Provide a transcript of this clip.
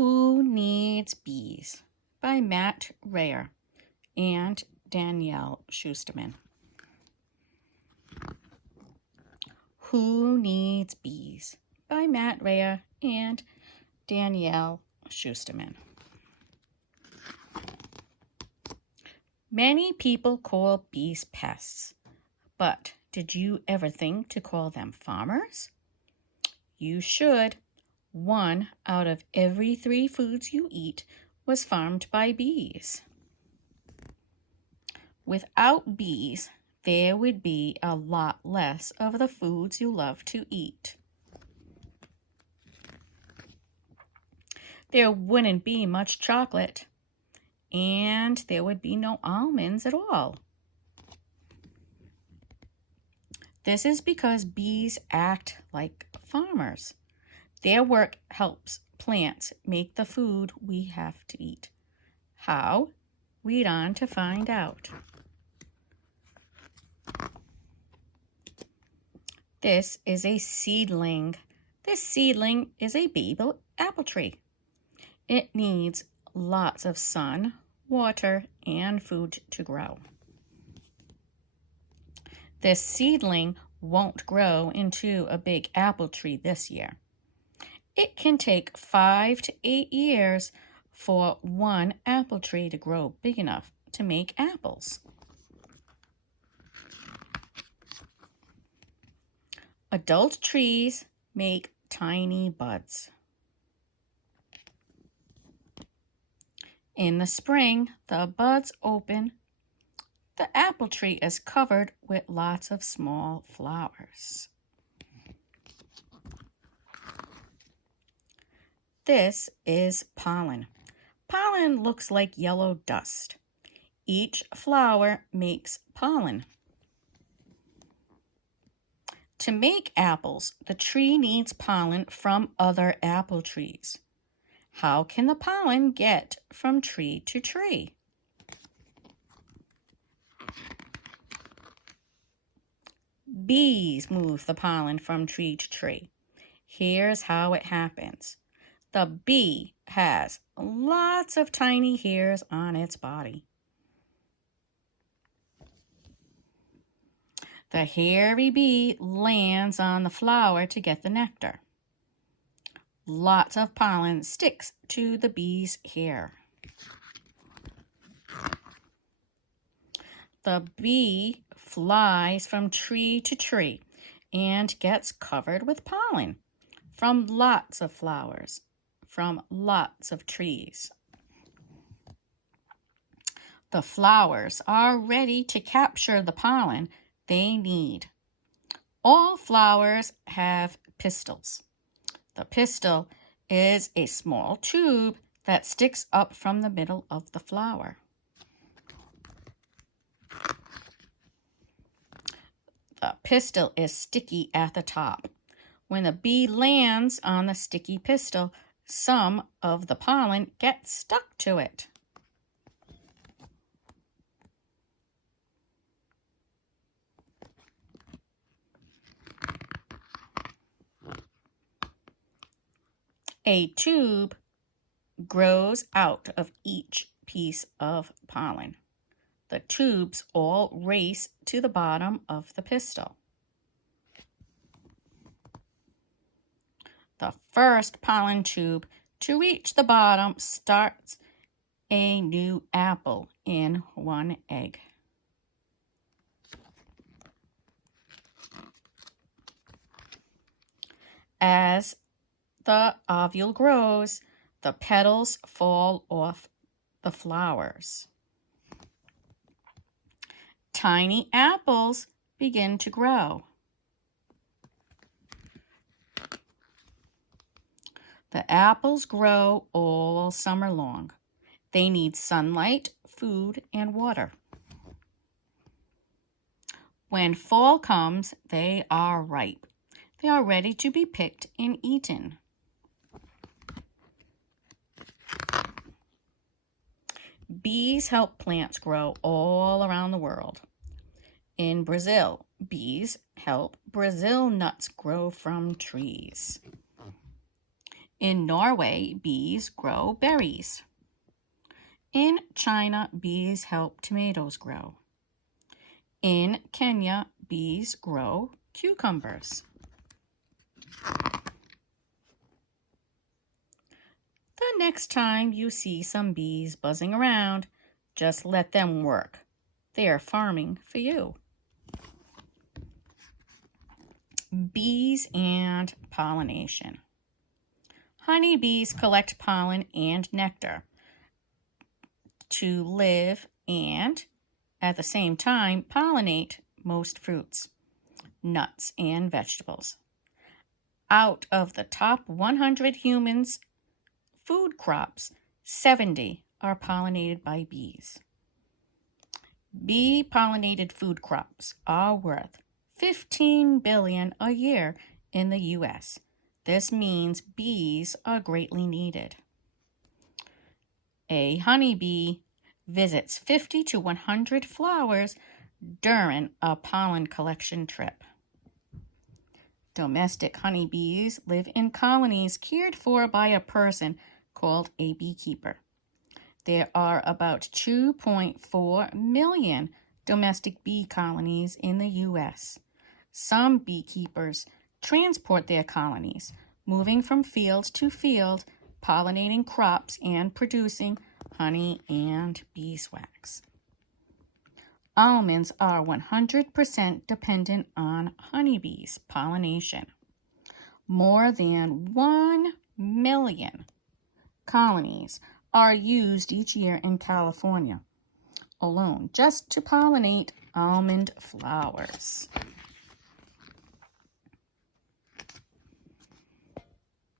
Who Needs Bees by Matt Rayer and Danielle Schusterman. Who Needs Bees by Matt Rayer and Danielle Schusterman. Many people call bees pests, but did you ever think to call them farmers? You should. 1 out of every 3 foods you eat was farmed by bees. Without bees, there would be a lot less of the foods you love to eat. There wouldn't be much chocolate, and there would be no almonds at all. This is because bees act like farmers. Their work helps plants make the food we have to eat. How? Read on to find out. This is a seedling. This seedling is a baby apple tree. It needs lots of sun, water, and food to grow. This seedling won't grow into a big apple tree this year. It can take 5 to 8 years for one apple tree to grow big enough to make apples. Adult trees make tiny buds. In the spring, the buds open. The apple tree is covered with lots of small flowers. This is pollen. Pollen looks like yellow dust. Each flower makes pollen. To make apples, the tree needs pollen from other apple trees. How can the pollen get from tree to tree? Bees move the pollen from tree to tree. Here's how it happens. The bee has lots of tiny hairs on its body. The hairy bee lands on the flower to get the nectar. Lots of pollen sticks to the bee's hair. The bee flies from tree to tree and gets covered with pollen from lots of flowers, from lots of trees. The flowers are ready to capture the pollen they need. All flowers have pistils. The pistil is a small tube that sticks up from the middle of the flower. The pistil is sticky at the top. When the bee lands on the sticky pistil, some of the pollen gets stuck to it. A tube grows out of each piece of pollen. The tubes all race to the bottom of the pistil. The first pollen tube to reach the bottom starts a new apple in one egg. As the ovule grows, the petals fall off the flowers. Tiny apples begin to grow. The apples grow all summer long. They need sunlight, food, and water. When fall comes, they are ripe. They are ready to be picked and eaten. Bees help plants grow all around the world. In Brazil, bees help Brazil nuts grow from trees. In Norway, bees grow berries. In China, bees help tomatoes grow. In Kenya, bees grow cucumbers. The next time you see some bees buzzing around, just let them work. They are farming for you. Bees and pollination. Honeybees collect pollen and nectar to live and, at the same time, pollinate most fruits, nuts, and vegetables. Out of the top 100 humans' food crops, 70 are pollinated by bees. Bee-pollinated food crops are worth $15 billion a year in the U.S. This means bees are greatly needed. A honeybee visits 50 to 100 flowers during a pollen collection trip. Domestic honeybees live in colonies cared for by a person called a beekeeper. There are about 2.4 million domestic bee colonies in the U.S. Some beekeepers transport their colonies, moving from field to field, pollinating crops and producing honey and beeswax. Almonds are 100% dependent on honeybees' pollination. More than 1 million colonies are used each year in California alone just to pollinate almond flowers.